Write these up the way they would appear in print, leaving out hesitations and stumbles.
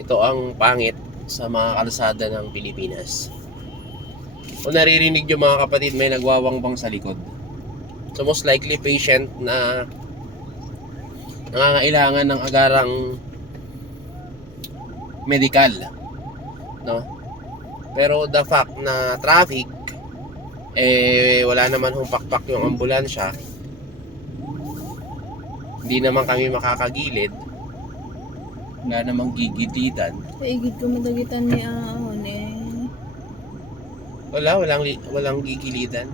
ito ang pangit sa mga kalsada ng Pilipinas. Kung naririnig yung mga kapatid, may nagwawangbang sa likod. So most likely patient na nangangailangan ng agarang medical, no? Pero the fact na traffic, wala naman hong pakpak yung ambulansya, hindi naman kami makakagilid, wala namang gigiditan. Paigid ko madagitan ni ahon Walang gigilidan.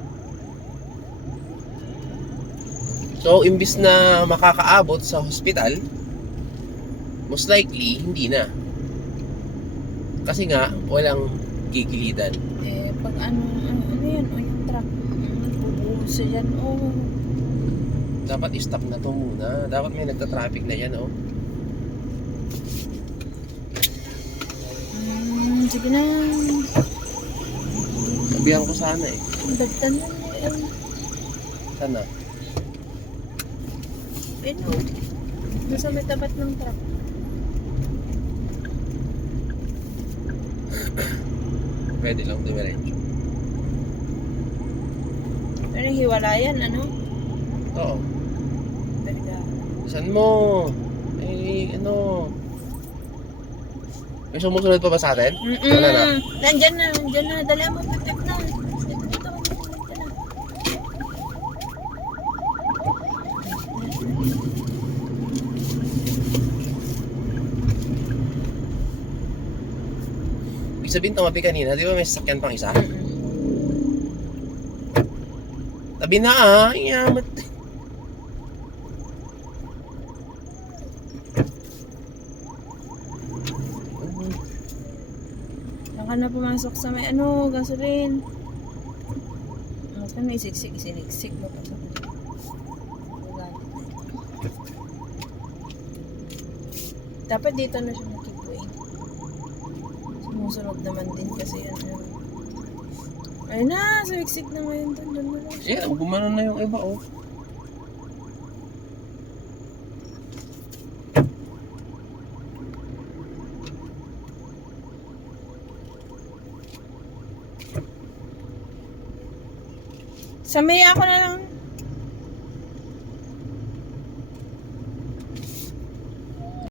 So, imbis na makakaabot sa hospital, most likely, hindi na. Kasi nga, walang gigilidan. Pag ano yan, yung truck, nagbubuhos siya dyan, Dapat i-stop na to muna. Dapat may nagta-traffic na yan, Sige na. Sabihan ko sana Dagtan na yan. Sana. Nasa may tapat ng truck. Pwede lang dumiretso. Pero hiwalayan, ano? Oo. Talaga. Saan mo? May sumusunod pa ba sa atin? Wala na. Nandyan na. Dali mo, pipip na. Dito ka na. Ibig sabihin tumabi kanina, di ba may sasakyan pang isa? Tabi na Iyamat. Saan ka na pumasok sa may gasoline? May siniksik ba pa sa dapat dito na siya nakipway. Sumusunod naman din kasi yan. Ayun na, siniksik na ngayon doon. Doon na lang siya. Gumano na yung iba, Sa may ako na lang